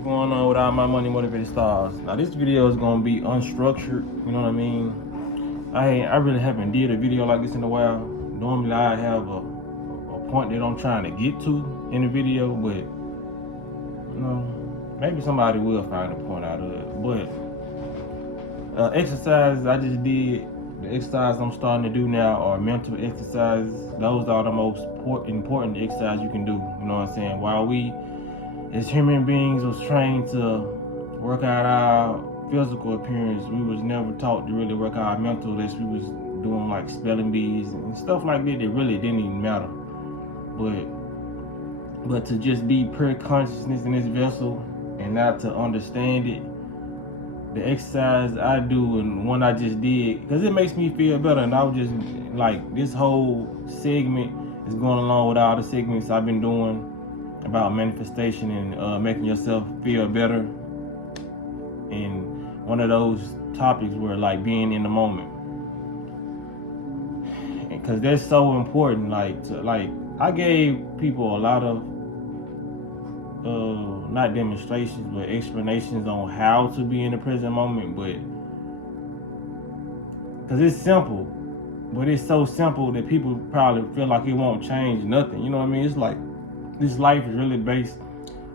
What's going on with all my money motivated stars? Now this video is gonna be unstructured, you know what I mean? I really haven't did a video like this in a while. Normally I have a point that I'm trying to get to in the video, but you know, maybe somebody will find a point out of it. But exercises I just did, the exercises I'm starting to do now are mental exercises. Those are the most important exercise you can do, you know what I'm saying? While we as human beings was trained to work out our physical appearance, we was never taught to really work out our mental unless we was doing like spelling bees and stuff like that really didn't even matter. But to just be pure consciousness in this vessel and not to understand it, the exercise I do and one I just did, because it makes me feel better. And I was just like, this whole segment is going along with all the segments I've been doing about manifestation and making yourself feel better. And one of those topics were like being in the moment, because that's so important. Like I gave people a lot of not demonstrations but explanations on how to be in the present moment, but because it's simple, but it's so simple that people probably feel like it won't change nothing, you know what I mean? It's like this life is really based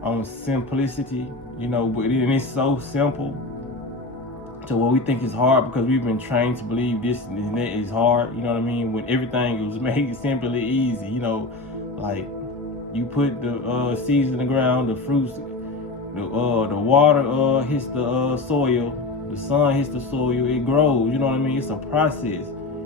on simplicity, you know, but it's so simple to what we think is hard because we've been trained to believe this and that is hard, you know what I mean? When everything was made simply easy, you know, like you put the seeds in the ground, the fruits, the water hits the soil, the sun hits the soil, it grows, you know what I mean? It's a process.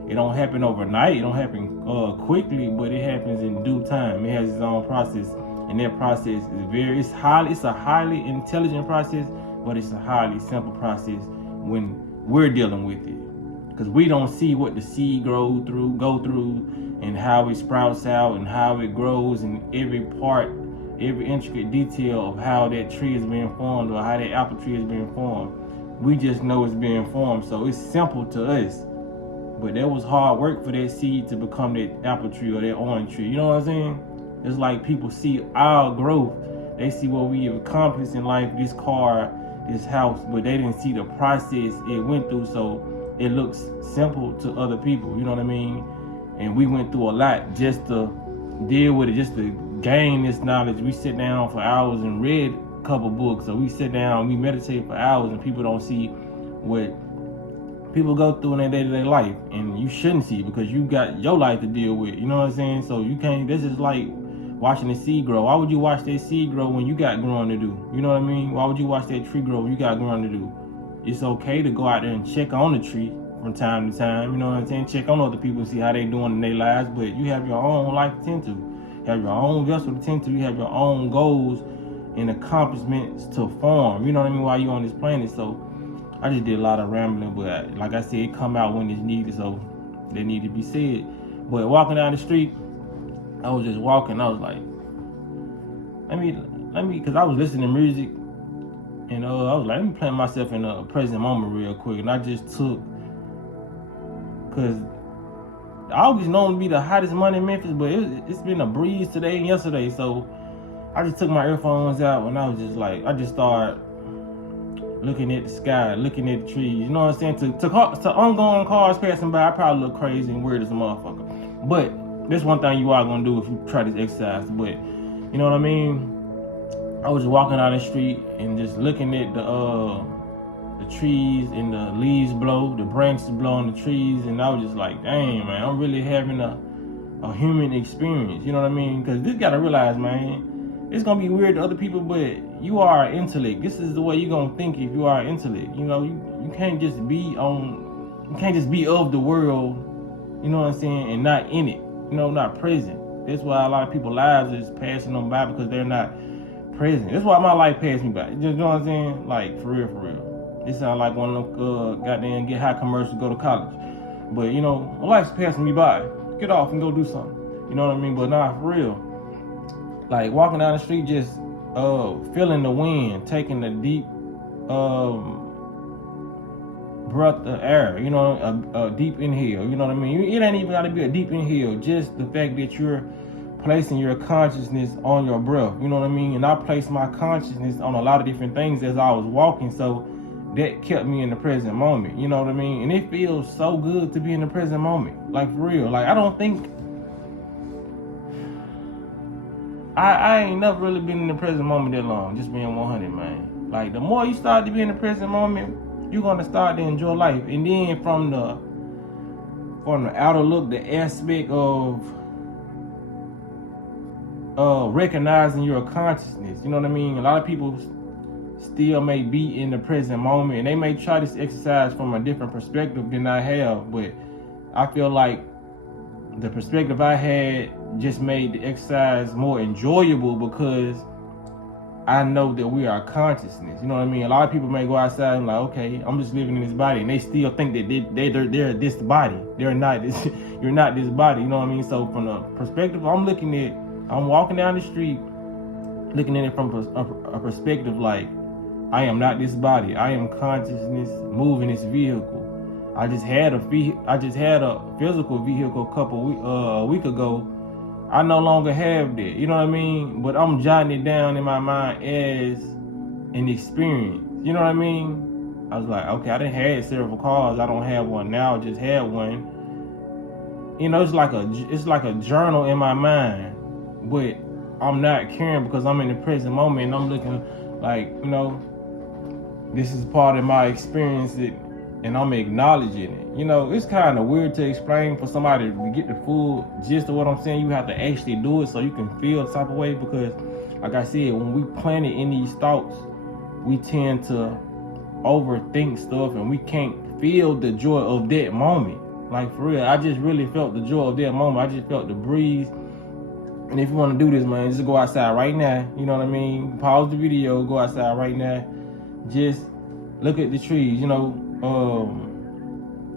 It don't happen overnight. It don't happen quickly, but it happens in due time. It has its own process, and that process is it's a highly intelligent process, but it's a highly simple process when we're dealing with it, because we don't see what the seed go through, and how it sprouts out, and how it grows, and every part, every intricate detail of how that tree is being formed or how that apple tree is being formed. We just know it's being formed, so it's simple to us. But that was hard work for that seed to become that apple tree or that orange tree. You know what I'm saying? It's like people see our growth. They see what we have accomplished in life, this car, this house, but they didn't see the process it went through. So it looks simple to other people. You know what I mean? And we went through a lot just to deal with it, just to gain this knowledge. We sit down for hours and read a couple books. So we sit down, we meditate for hours, and people don't see what people go through in their day-to-day life, and you shouldn't see, because you got your life to deal with, you know what I'm saying? So you can't, this is like watching a seed grow. Why would you watch that seed grow when you got growing to do? You know what I mean? Why would you watch that tree grow when you got growing to do? It's okay to go out there and check on the tree from time to time, you know what I'm saying? Check on other people, see how they doing in their lives, but you have your own life to tend to. You have your own vessel to tend to. You have your own goals and accomplishments to form, you know what I mean, while you're on this planet. So I just did a lot of rambling, but like I said, it come out when it's needed, so they need to be said. But walking down the street, I was just walking. I was like, let me, because I was listening to music, and I was like, let me plant myself in a present moment real quick. And I just took, because August normally be the hottest month in Memphis, but it's been a breeze today and yesterday, so I just took my earphones out, and I was just like, I just started looking at the sky, looking at the trees, you know what I'm saying? To ongoing cars passing by, I probably look crazy and weird as a motherfucker. But that's one thing you are gonna do if you try this exercise. But you know what I mean? I was walking down the street and just looking at the trees, and the leaves blow, the branches blow on the trees, and I was just like, dang, man, I'm really having a human experience, you know what I mean? Because this gotta realize, man, it's gonna be weird to other people, but you are an intellect. This is the way you're gonna think if you are an intellect. You know, you can't just be of the world, you know what I'm saying, and not in it, you know, not present. That's why a lot of people's lives is passing them by, because they're not present. That's why my life passed me by. You know what I'm saying? Like, for real. It sounds like one of them goddamn get high commercials, go to college. But, you know, my life's passing me by. Get off and go do something. You know what I mean? But nah, for real. Like, walking down the street, just feeling the wind, taking a deep breath of air, you know, a deep inhale, you know what I mean? It ain't even got to be a deep inhale, just the fact that you're placing your consciousness on your breath. You know what I mean? And I placed my consciousness on a lot of different things as I was walking. So that kept me in the present moment. You know what I mean? And it feels so good to be in the present moment. Like, for real. Like, I don't think I ain't never really been in the present moment that long, just being 100, man. Like, the more you start to be in the present moment, you're gonna start to enjoy life. And then from the outer look, the aspect of recognizing your consciousness, you know what I mean? A lot of people still may be in the present moment, and they may try this exercise from a different perspective than I have, but I feel like the perspective I had just made the exercise more enjoyable because I know that we are consciousness. You know what I mean? A lot of people may go outside and like, okay, I'm just living in this body, and they still think that they're this body. They're not this. You're not this body. You know what I mean? So from the perspective I'm walking down the street, looking at it from a perspective like, I am not this body. I am consciousness moving this vehicle. I just had a physical vehicle a week ago. I no longer have that. You know what I mean? But I'm jotting it down in my mind as an experience. You know what I mean? I was like, okay, I done had several cars. I don't have one now. I just had one. You know, it's like a journal in my mind, but I'm not caring because I'm in the present moment and I'm looking like, you know, this is part of my experience and I'm acknowledging it. You know, it's kind of weird to explain for somebody to get the full gist of what I'm saying. You have to actually do it so you can feel the type of way, because like I said, when we plant it in these thoughts, we tend to overthink stuff and we can't feel the joy of that moment. Like, for real, I just really felt the joy of that moment. I just felt the breeze. And if you want to do this, man, just go outside right now. You know what I mean? Pause the video, go outside right now. Just look at the trees, you know.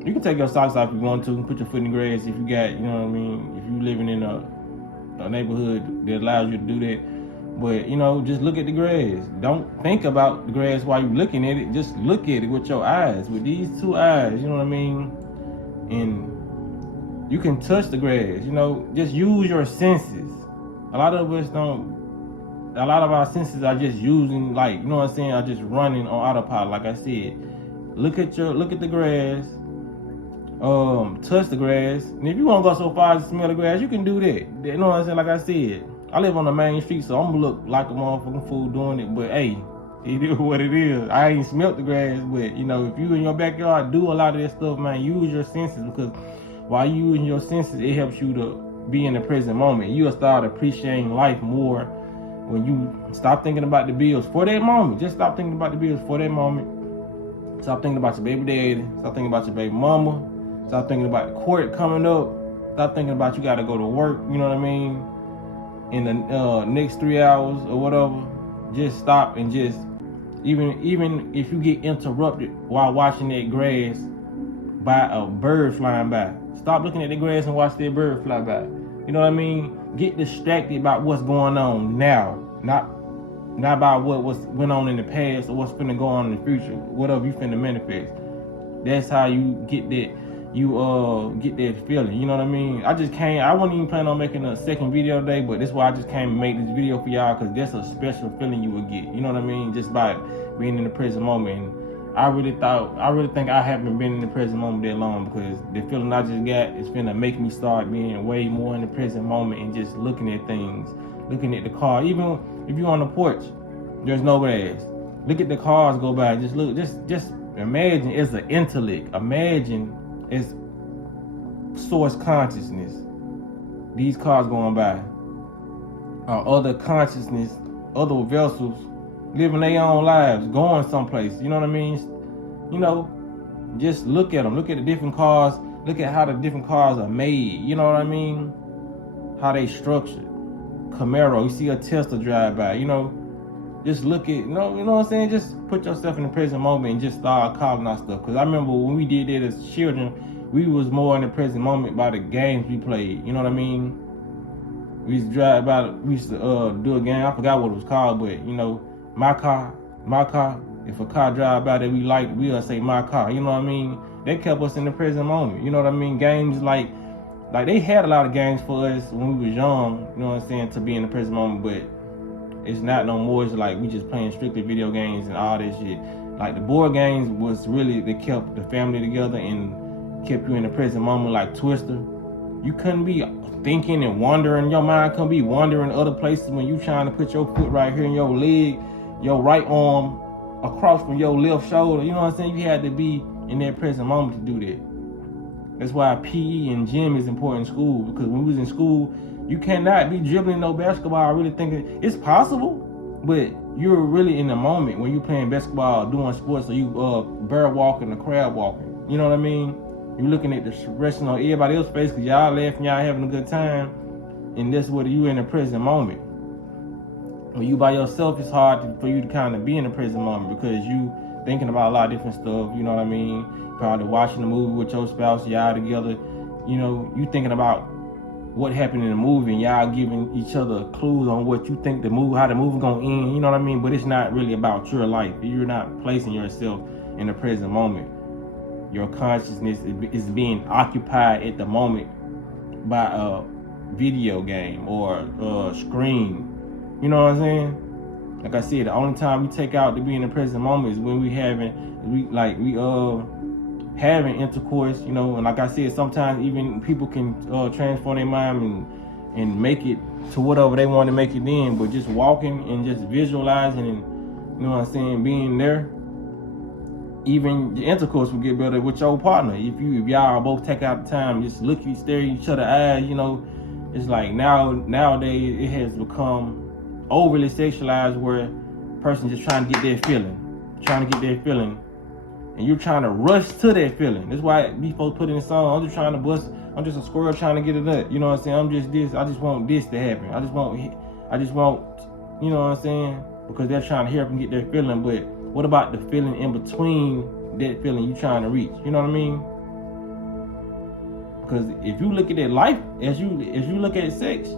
You can take your socks off if you want to, put your foot in the grass if you got, you know what I mean, if you living in a neighborhood that allows you to do that. But, you know, just look at the grass. Don't think about the grass while you're looking at it. Just look at it with your eyes, with these two eyes, you know what I mean? And you can touch the grass, you know, just use your senses. A lot of our senses are just using, like, you know what I'm saying, are just running on autopilot, like I said. Look at the grass, touch the grass, and if you want to go so far as to smell the grass, you can do that. You know what I'm saying? Like I said, I live on the main street, so I'm gonna look like a motherfucking fool doing it. But hey, it is what it is. I ain't smelt the grass, but you know, if you in your backyard do a lot of that stuff, man, use your senses, because while you using your senses, it helps you to be in the present moment. You'll start appreciating life more when you stop thinking about the bills for that moment. Just stop thinking about the bills for that moment. Stop thinking about your baby daddy. Stop thinking about your baby mama. Stop thinking about the court coming up. Stop thinking about you got to go to work, you know what I mean, in the next 3 hours or whatever. Just stop and just, even if you get interrupted while watching that grass by a bird flying by, stop looking at the grass and watch that bird fly by. You know what I mean? Get distracted about what's going on now, not about what went on in the past or what's finna go on in the future, whatever you finna manifest. That's how you get that, get that feeling, you know what I mean? I wasn't even planning on making a second video today, but that's why I just came and make this video for y'all, because that's a special feeling you would get, you know what I mean? Just by being in the present moment. And I really think I haven't been in the present moment that long, because the feeling I just got is finna make me start being way more in the present moment and just looking at things, looking at the car. Even if you're on the porch, there's no grass. Look at the cars go by. Just look. Just imagine it's an intellect. Imagine it's source consciousness. These cars going by, other consciousness, other vessels living their own lives, going someplace. You know what I mean? You know, just look at them. Look at the different cars. Look at how the different cars are made. You know what I mean? How they structured. Camaro, you see a Tesla drive by, you know, just look at, you know what I'm saying? Just put yourself in the present moment and just start calling out stuff. Because I remember when we did that as children, we was more in the present moment by the games we played, you know what I mean? We used to drive by, we used to do a game, I forgot what it was called, but, you know, my car, if a car drive by that we liked, we'll say my car, you know what I mean? That kept us in the present moment, you know what I mean? Games like like they had a lot of games for us when we was young, you know what I'm saying, to be in the present moment, but it's not no more. It's like we just playing strictly video games and all that shit. Like the board games was really that kept the family together and kept you in the present moment, like Twister. You couldn't be thinking and wandering, your mind couldn't be wandering other places when you trying to put your foot right here in your leg, your right arm across from your left shoulder. You know what I'm saying? You had to be in that present moment to do that. That's why PE and gym is important in school, because when we was in school, you cannot be dribbling no basketball really thinking it's possible, but you're really in the moment when you're playing basketball, doing sports, or you bear walking or crab walking. You know what I mean? You're looking at the expression on everybody else's face because y'all laughing, y'all having a good time, and that's what you in the present moment. When you by yourself, it's hard for you to kind of be in the present moment because you thinking about a lot of different stuff. You know what I mean? Probably watching a movie with your spouse, y'all together. You know, you thinking about what happened in the movie, and y'all giving each other clues on what you think the movie, how the movie gonna end. You know what I mean? But it's not really about your life. You're not placing yourself in the present moment. Your consciousness is being occupied at the moment by a video game or a screen. You know what I'm saying? Like I said, the only time we take out to be in the present moment is when we having intercourse, you know. And like I said, sometimes even people can transform their mind and make it to whatever they want to make it in. But just walking and just visualizing and, you know what I'm saying, being there, even the intercourse will get better with your partner. If y'all both take out the time, just stare at each other eyes, you know. It's like nowadays it has become overly sexualized where a person just trying to get their feeling, and you're trying to rush to that feeling. That's why these folks put in a song, I'm just trying to bust, I'm just a squirrel trying to get it up. You know what I'm saying? I'm just this, I just want this to happen. I just want, you know what I'm saying? Because they're trying to help them get their feeling, but what about the feeling in between that feeling you trying to reach? You know what I mean? Because if you look at that life, as you look at sex,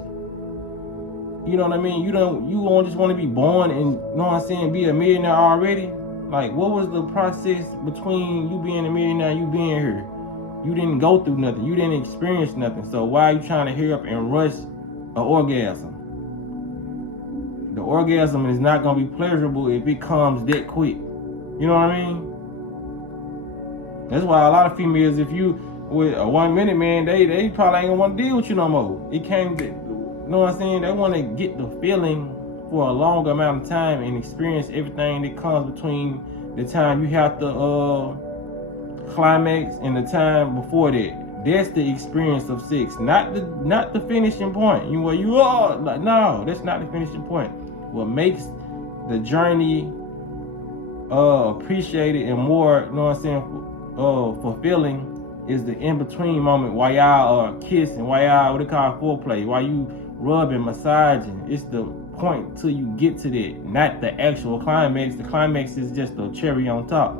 you know what I mean? You don't just want to be born and, you know what I'm saying, be a millionaire already. Like, what was the process between you being a millionaire and you being here? You didn't go through nothing. You didn't experience nothing. So why are you trying to hurry up and rush an orgasm? The orgasm is not going to be pleasurable if it comes that quick. You know what I mean? That's why a lot of females, if you with a 1 minute man, they probably ain't gonna want to deal with you no more. It came to, you know what I'm saying? They want to get the feeling for a longer amount of time and experience everything that comes between the time you have to climax and the time before that. That's the experience of sex, not the finishing point. You are like, no, that's not the finishing point. What makes the journey appreciated and more, you know what I'm saying, fulfilling is the in-between moment while y'all are kissing, while y'all, what they call foreplay, while you rubbing, massaging. It's the point till you get to that, not the actual climax. The climax is just a cherry on top.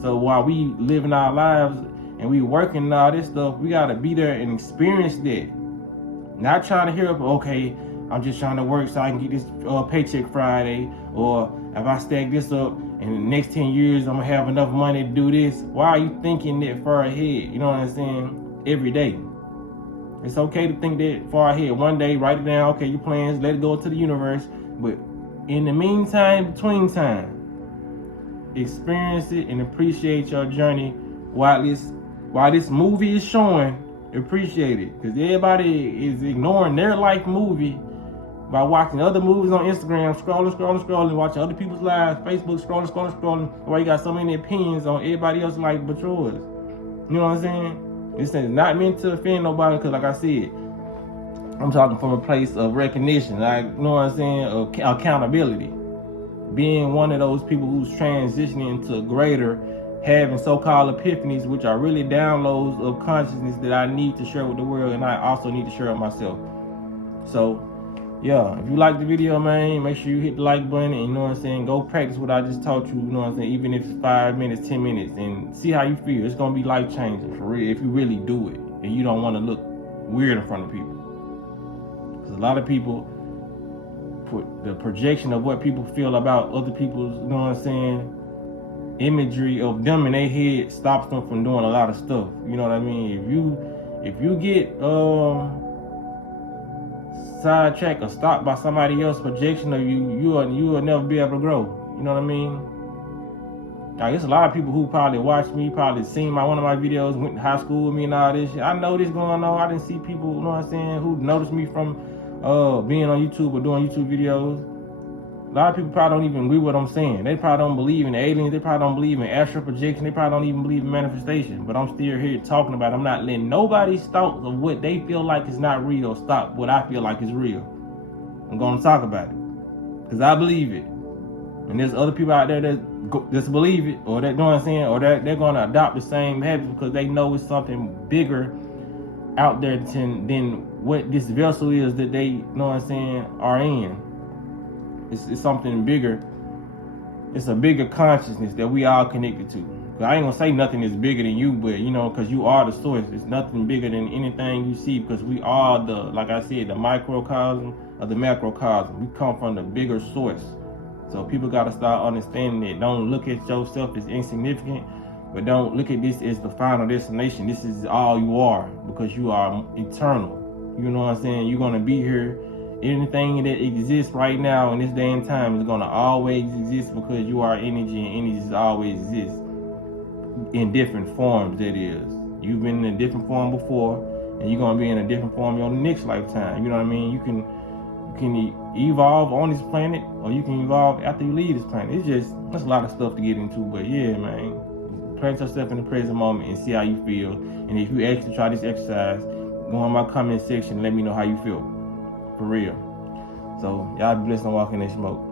So while we living our lives and we working and all this stuff, we gotta be there and experience that. Not trying to hear up, okay, I'm just trying to work so I can get this paycheck Friday, or if I stack this up in the next 10 years, I'm gonna have enough money to do this. Why are you thinking that far ahead? You know what I'm saying? Every day. It's okay to think that far ahead. One day, write it down, okay, your plans, let it go to the universe. But in the meantime, between time, experience it and appreciate your journey while this movie is showing. Appreciate it, because everybody is ignoring their life movie by watching other movies on Instagram, scrolling, watching other people's lives, Facebook, scrolling. Why you got so many opinions on everybody else's life but yours? You know what I'm saying? This is not meant to offend nobody, because like I said, I'm talking from a place of recognition, like, you know what I'm saying, of accountability. Being one of those people who's transitioning to greater, having so-called epiphanies, which are really downloads of consciousness that I need to share with the world, and I also need to share with myself. So, yeah, if you like the video, man, make sure you hit the like button, and you know what I'm saying, go practice what I just taught you, you know what I'm saying, even if it's 5 minutes, 10 minutes, and see how you feel. It's going to be life-changing, for real, if you really do it, and you don't want to look weird in front of people. Because a lot of people put the projection of what people feel about other people's, you know what I'm saying, imagery of them in their head stops them from doing a lot of stuff. You know what I mean? if you get sidetracked or stopped by somebody else's projection of you, you will never be able to grow. You know what I mean? Like, there's a lot of people who probably watched me, probably seen one of my videos, went to high school with me and all this shit. I know this going on. I didn't see people, you know what I'm saying, who noticed me from being on YouTube or doing YouTube videos. A lot of people probably don't even agree with what I'm saying. They probably don't believe in aliens. They probably don't believe in astral projection. They probably don't even believe in manifestation. But I'm still here talking about it. I'm not letting nobody's thoughts of what they feel like is not real stop what I feel like is real. I'm going to talk about it because I believe it. And there's other people out there that just believe it, or that, you know what I'm saying, or they're going to adopt the same habits because they know it's something bigger out there than what this vessel is that they, you know what I'm saying, are in. It's something bigger. It's a bigger consciousness that we all connected to. I ain't gonna say nothing is bigger than you, but you know, because you are the source. It's nothing bigger than anything you see, because we are the, like I said, the microcosm of the macrocosm. We come from the bigger source. So people gotta start understanding that. Don't look at yourself as insignificant, but don't look at this as the final destination. This is all you are, because you are eternal. You know what I'm saying? You're gonna be here. Anything that exists right now in this day and time is gonna always exist, because you are energy, and energy always exists in different forms. That is, you've been in a different form before, and you're gonna be in a different form in your next lifetime. You know what I mean? You can evolve on this planet, or you can evolve after you leave this planet. That's a lot of stuff to get into, but yeah, man, plant yourself in the present moment and see how you feel. And if you actually try this exercise, go in my comment section and let me know how you feel, for real. So y'all be blessed and walk in that smoke.